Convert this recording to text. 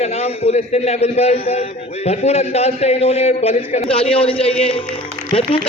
का नाम पूरे स्टेट लेवल पर भरपूर अंदाज से इन्होंने कॉलेज का तालियां होनी चाहिए भरपूर।